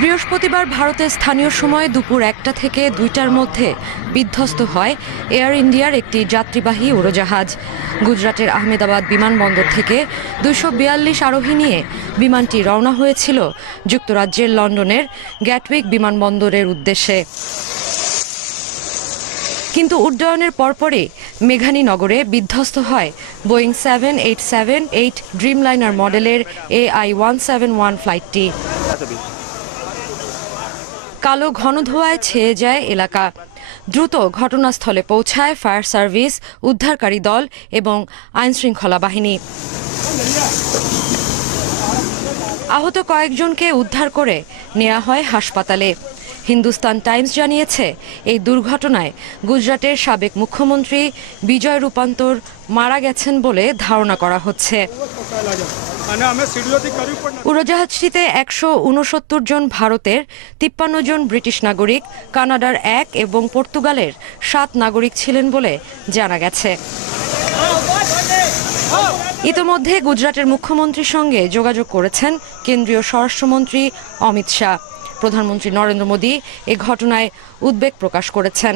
বৃহস্পতিবার ভারতের স্থানীয় সময় দুপুর একটা থেকে দুইটার মধ্যে বিধ্বস্ত হয় এয়ার ইন্ডিয়ার একটি যাত্রীবাহী উড়োজাহাজ। গুজরাটের আহমেদাবাদ বিমানবন্দর থেকে দুইশো বিয়াল্লিশ আরোহী নিয়ে বিমানটি রওনা হয়েছিল যুক্তরাজ্যের লন্ডনের গ্যাটউইক বিমানবন্দরের উদ্দেশ্যে। কিন্তু উড্ডয়নের পরপরই মেঘানী নগরে বিধ্বস্ত হয় Boeing seven eight seven eight Dreamliner মডেলের এআই ওয়ান সেভেন ওয়ান ফ্লাইটটি। কালো ঘন ধোঁয়ায় ছেয়ে যায় এলাকা। দ্রুত ঘটনাস্থলে পৌঁছায় ফায়ার সার্ভিস, উদ্ধারকারী দল এবং আইনশৃঙ্খলা বাহিনী। আহত কয়েকজনকে উদ্ধার করে নেওয়া হয় হাসপাতালে। হিন্দুস্তান টাইমস জানিয়েছে, এই দুর্ঘটনায় গুজরাটের সাবেক মুখ্যমন্ত্রী বিজয় রূপান্তর মারা গেছেন বলে ধারণা করা হচ্ছে। উড়োজাহাজটিতে একশো উনসত্তর জন ভারতের তিপ্পান্ন জন ব্রিটিশ নাগরিক কানাডার এক এবং পর্তুগালের সাত নাগরিক ছিলেন বলে জানা গেছে। ইতোমধ্যে গুজরাটের মুখ্যমন্ত্রীর সঙ্গে যোগাযোগ করেছেন কেন্দ্রীয় স্বরাষ্ট্রমন্ত্রী অমিত শাহ। প্রধানমন্ত্রী নরেন্দ্র মোদী এ ঘটনায় উদ্বেগ প্রকাশ করেছেন।